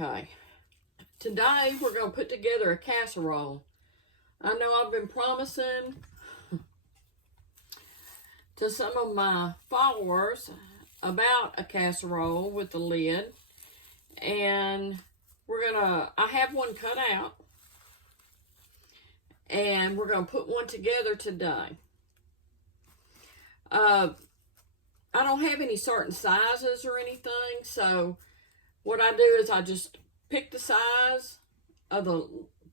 Okay, today we're going to put together a casserole. I know I've been promising to some of my followers about a casserole with the lid, and I have one cut out, and we're going to put one together today. I don't have any certain sizes or anything, so what I do is I just pick the size of the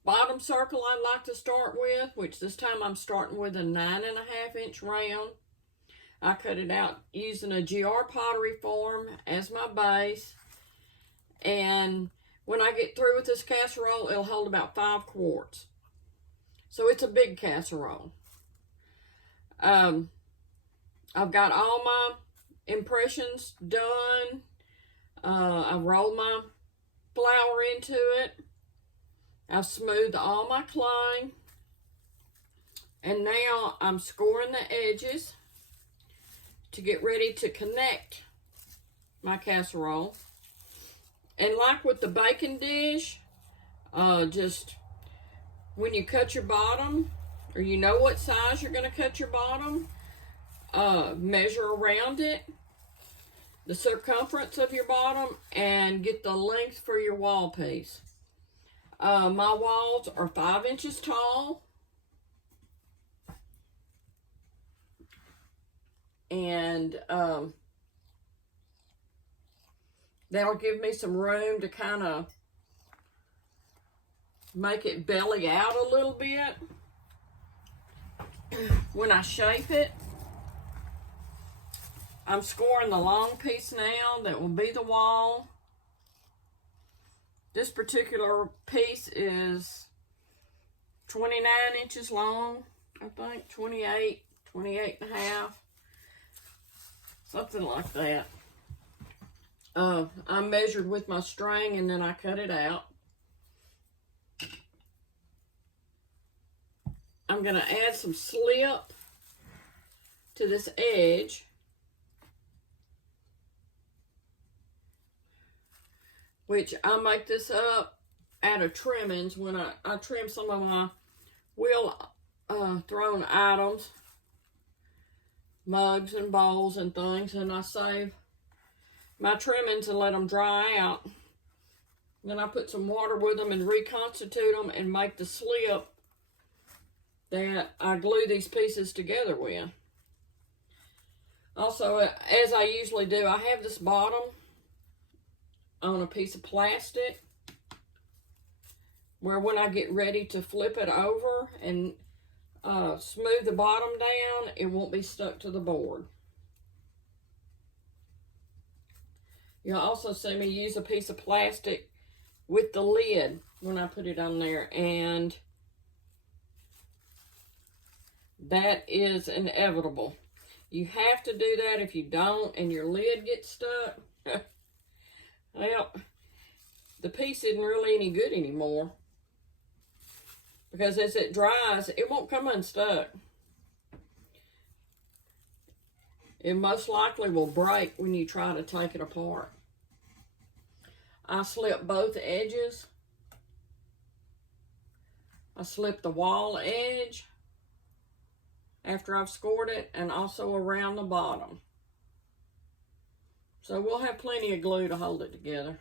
bottom circle I'd like to start with, which this time I'm starting with a 9.5 inch round. I cut it out using a GR pottery form as my base. And when I get through with this casserole, it'll hold about 5 quarts. So it's a big casserole. I've got all my impressions done. I've rolled my flour into it. I've smoothed all my clay. And now I'm scoring the edges to get ready to connect my casserole. And like with the baking dish, just when you cut your bottom, or you know what size you're going to cut your bottom, measure around it, the circumference of your bottom, and get the length for your wall piece. My walls are 5 inches tall. And that'll give me some room to kind of make it belly out a little bit when I shape it. I'm scoring the long piece now that will be the wall. This particular piece is 29 inches long, I think, 28 and a half, something like that. I measured with my string and then I cut it out. I'm going to add some slip to this edge. Which I make this up out of trimmings when I trim some of my wheel thrown items, mugs and bowls and things, and I save my trimmings and let them dry out. Then I put some water with them and reconstitute them and make the slip that I glue these pieces together with. Also, as I usually do, I have this bottom on a piece of plastic where when I get ready to flip it over and smooth the bottom down, it won't be stuck to the board. You'll also see me use a piece of plastic with the lid when I put it on there, and that is inevitable. You have to do that. If you don't and your lid gets stuck, well, the piece isn't really any good anymore, because as it dries, it won't come unstuck. It most likely will break when you try to take it apart. I slip both edges. I slip the wall edge after I've scored it, and also around the bottom. So we'll have plenty of glue to hold it together.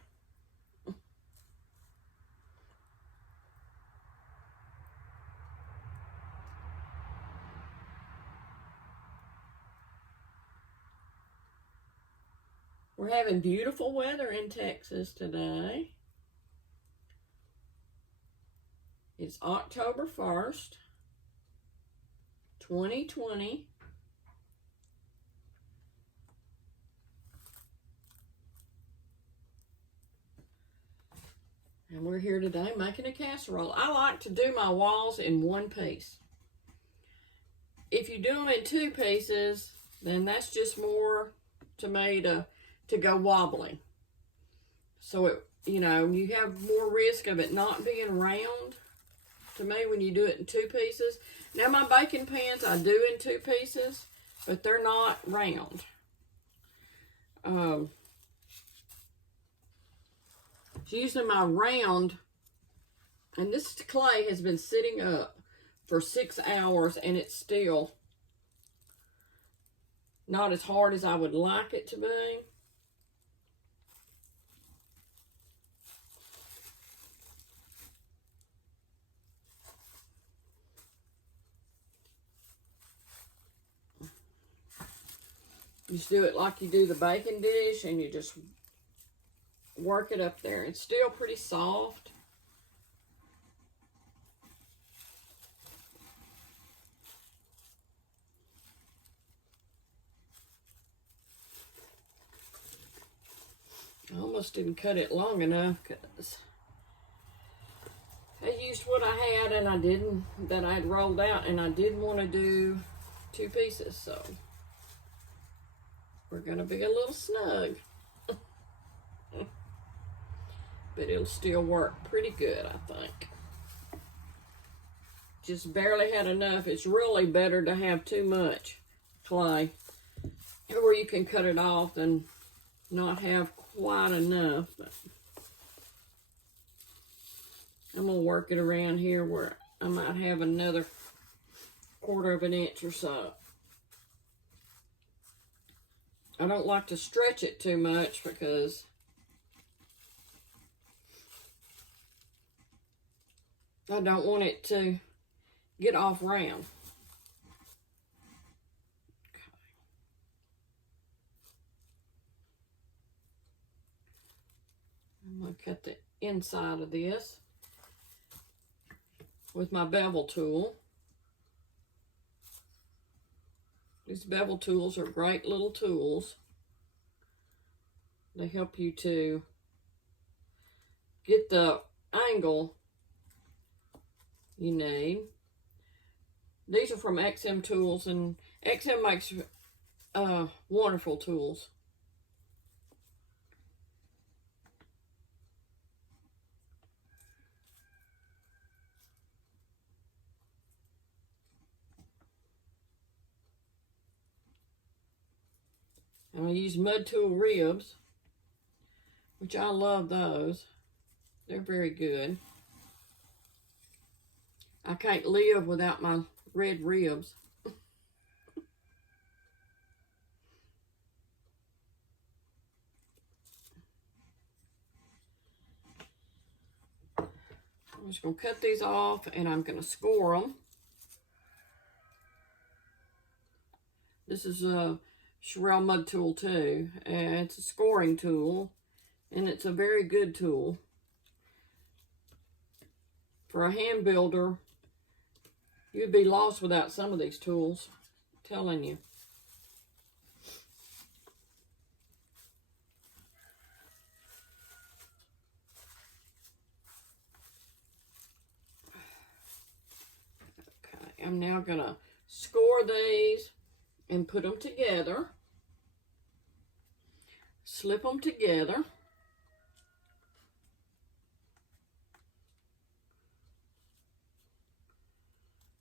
We're having beautiful weather in Texas today. It's October 1st, 2020. And we're here today making a casserole. I like to do my walls in one piece. If you do them in 2 pieces, then that's just more to me to go wobbly. So it, you know, you have more risk of it not being round, to me, when you do it in 2 pieces. Now my baking pans I do in 2 pieces, but they're not round. So using my round, and this clay has been sitting up for 6 hours and it's still not as hard as I would like it to be. You just do it like you do the baking dish, and you just work it up there. It's still pretty soft. I almost didn't cut it long enough because I used what I had and I didn't, that I'd rolled out, and I didn't want to do 2 pieces, so we're going to be a little snug. But it'll still work pretty good, I think. Just barely had enough. It's really better to have too much clay, where you can cut it off and not have quite enough. But I'm going to work it around here where I might have another 1/4 of an inch or so. I don't like to stretch it too much because I don't want it to get off round. Okay. I'm going to cut the inside of this with my bevel tool. These bevel tools are great little tools. They help you to get the angle you need. These are from XM Tools, and XM makes wonderful tools. And I use mud tool ribs, which I love those. They're very good. I can't live without my red ribs. I'm just going to cut these off, and I'm going to score them. This is a Casserole mud tool too, and it's a scoring tool, and it's a very good tool. For a hand builder, you'd be lost without some of these tools, I'm telling you. Okay, I'm now gonna score these and put them together. Slip them together.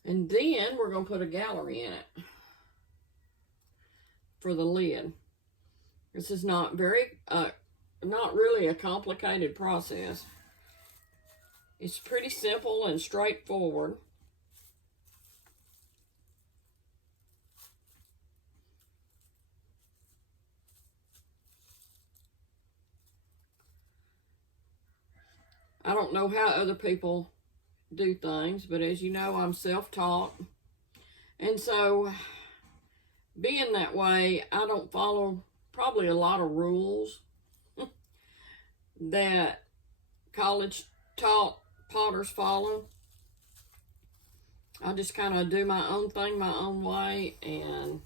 And then we're going to put a gallery in it for the lid. This is not really a complicated process. It's pretty simple and straightforward. I don't know how other people do things, but as you know, I'm self-taught, and so being that way, I don't follow probably a lot of rules that college taught potters follow. I just kind of do my own thing my own way, and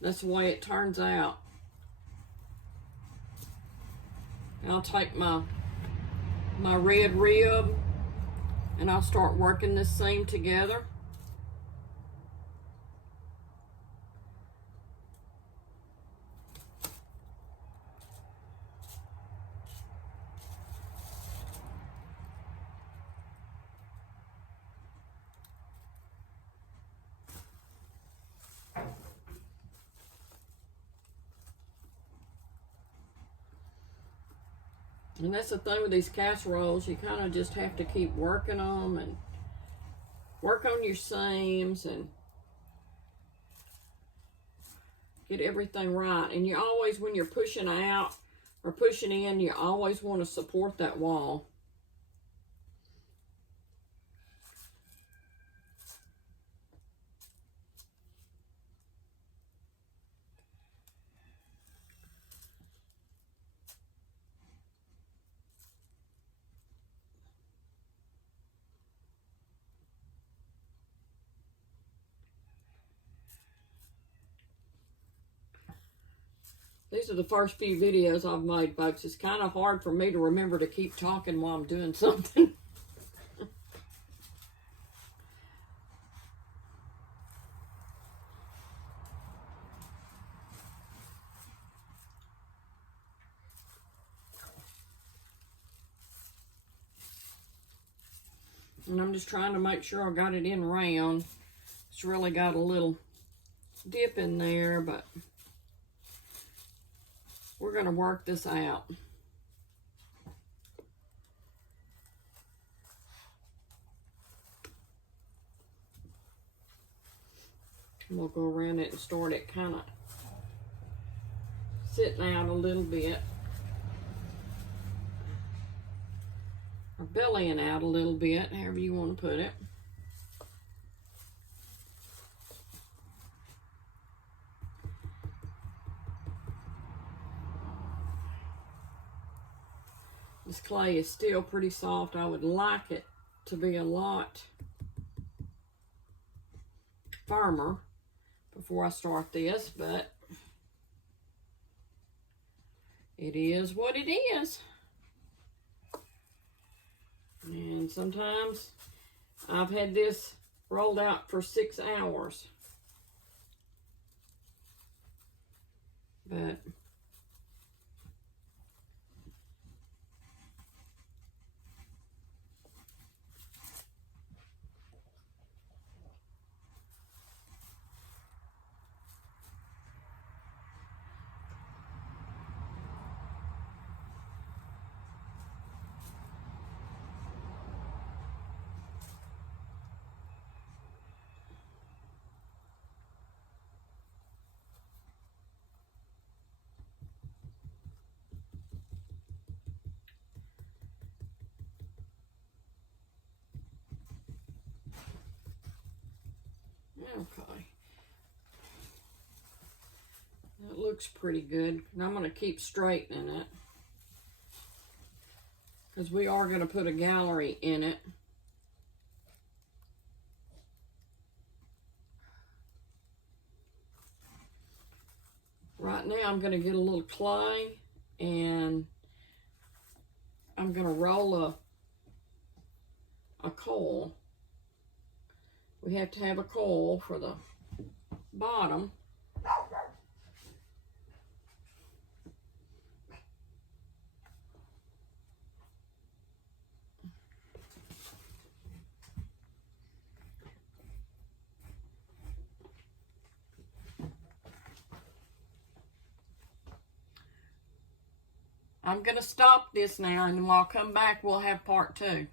that's the way it turns out. I'll take my red rib, and I'll start working this seam together. And that's the thing with these casseroles, you kind of just have to keep working them and work on your seams and get everything right. And you always, when you're pushing out or pushing in, you always want to support that wall. These are the first few videos I've made, folks. It's kind of hard for me to remember to keep talking while I'm doing something. And I'm just trying to make sure I got it in round. It's really got a little dip in there, but we're going to work this out. And we'll go around it and start it kind of sitting out a little bit. Or bellying out a little bit, however you want to put it. This clay is still pretty soft. I would like it to be a lot firmer before I start this, but it is what it is. And sometimes I've had this rolled out for 6 hours. But okay. That looks pretty good. And I'm going to keep straightening it, because we are going to put a gallery in it. Right now I'm going to get a little clay and I'm going to roll a coil. We have to have a coil for the bottom. I'm going to stop this now, and when I'll come back, we'll have part 2.